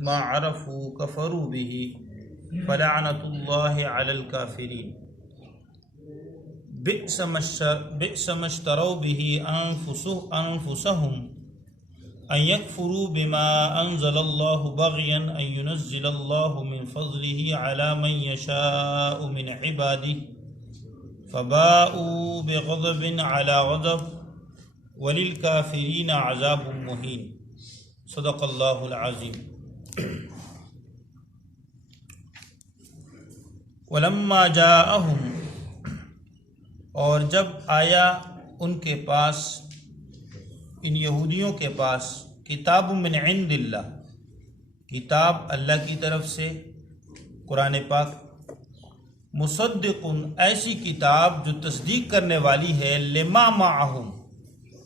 ما عرفوا كفروا به فلعنة الله على الكافرين بئس ما اشتروا به أنفسهم أن يكفروا بما أنزل الله بغيا أن ينزل الله من فضله على من يشاء من عباده فباءوا بغضب على غضب وللكافرين عذاب مهين صدق اللہ العظیم۔ ولما جاءہم، اور جب آیا ان کے پاس، ان یہودیوں کے پاس، کتاب من عند اللہ، کتاب اللہ کی طرف سے، قرآن پاک، مصدق، ایسی کتاب جو تصدیق کرنے والی ہے، لما معہم،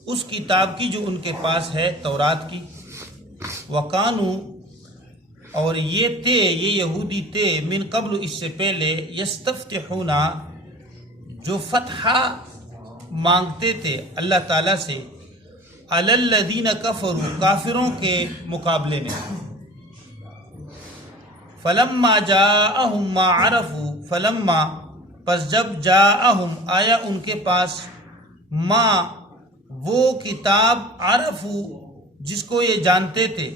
اس کتاب کی جو ان کے پاس ہے، تورات کی، وکانو، اور یہ تھے، یہ یہودی تھے، من قبل، اس سے پہلے، یستفتحون، جو فتح مانگتے تھے اللہ تعالیٰ سے، علی الذین کفروا، کافروں کے مقابلے میں، فلما جاءہم ما عرفوا، فلما، پس جب جاءہم، آیا ان کے پاس، ما، وہ کتاب، عرفوا، جس کو یہ جانتے تھے،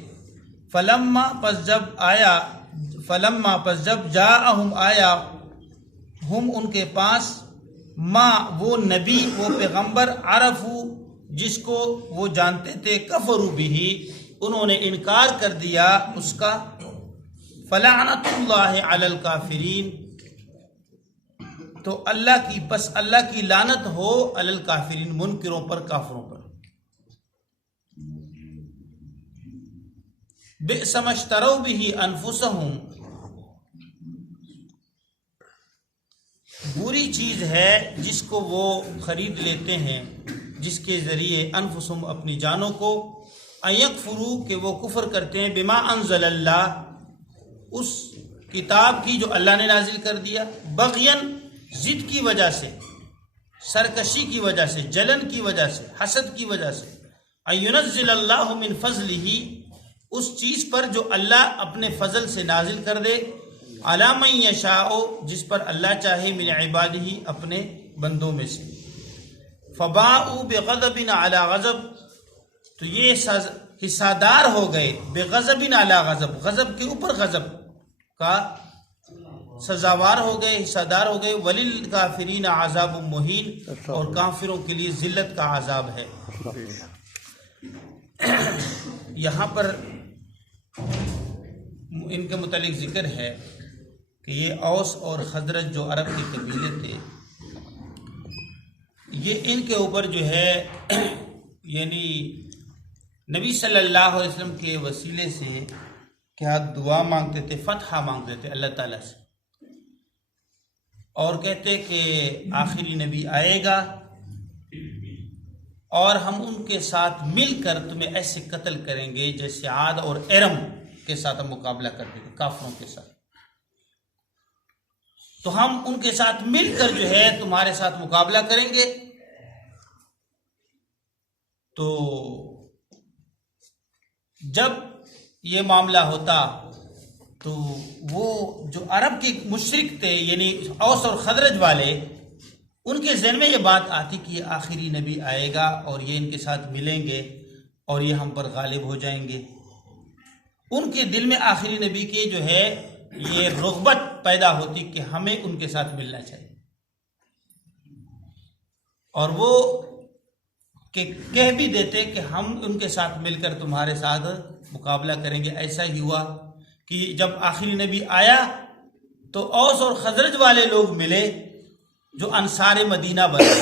فلما، پس جب آیا، فلما، پس جب جاءہم، آیا، ہم، ان کے پاس، ما، وہ نبی، وہ پیغمبر، عرفوا، جس کو وہ جانتے تھے، کفروا بہ، انہوں نے انکار کر دیا اس کا، فلعنت اللہ علی الکافرین، تو اللہ کی، پس اللہ کی لعنت ہو، علی الکافرین، منکروں پر، کافروں پر۔ بئس ما اشتروا بہ انفسہم، بری چیز ہے جس کو وہ خرید لیتے ہیں، جس کے ذریعے، انفسہم، اپنی جانوں کو، ان یکفروا، کہ وہ کفر کرتے ہیں، بما انزل اللہ، اس کتاب کی جو اللہ نے نازل کر دیا، بغین، ضد کی وجہ سے، سرکشی کی وجہ سے، جلن کی وجہ سے، حسد کی وجہ سے، ان ینزل اللہ من فضلہ، اس چیز پر جو اللہ اپنے فضل سے نازل کر دے، علی من یشاء، جس پر اللہ چاہے، من عبادہ، اپنے بندوں میں سے، فباؤوا بغضب علی غضب، تو یہ حصہ دار ہو گئے، بغضب علی غضب، غضب کے اوپر غضب کا سزاوار ہو گئے، حصہ دار ہو گئے، وللکافرین عذاب مہین، اور کافروں کے لیے ذلت کا عذاب ہے۔ یہاں پر ان کے متعلق ذکر ہے کہ یہ اوس اور خزرج جو عرب کے قبیلے تھے، یہ ان کے اوپر جو ہے یعنی نبی صلی اللہ علیہ وسلم کے وسیلے سے کیا دعا مانگتے تھے، فتح مانگتے تھے اللہ تعالیٰ سے، اور کہتے کہ آخری نبی آئے گا اور ہم ان کے ساتھ مل کر تمہیں ایسے قتل کریں گے جیسے عاد اور ارم کے ساتھ ہم مقابلہ کرتے تھے، کافروں کے ساتھ، تو ہم ان کے ساتھ مل کر جو ہے تمہارے ساتھ مقابلہ کریں گے۔ تو جب یہ معاملہ ہوتا تو وہ جو عرب کے مشرک تھے، یعنی اوس اور خزرج والے، ان کے ذہن میں یہ بات آتی کہ یہ آخری نبی آئے گا اور یہ ان کے ساتھ ملیں گے اور یہ ہم پر غالب ہو جائیں گے۔ ان کے دل میں آخری نبی کے جو ہے یہ رغبت پیدا ہوتی کہ ہمیں ان کے ساتھ ملنا چاہیے، اور وہ کہہ بھی دیتے کہ ہم ان کے ساتھ مل کر تمہارے ساتھ مقابلہ کریں گے۔ ایسا ہی ہوا کہ جب آخری نبی آیا تو اوس اور خزرج والے لوگ ملے جو انصار مدینہ بنے،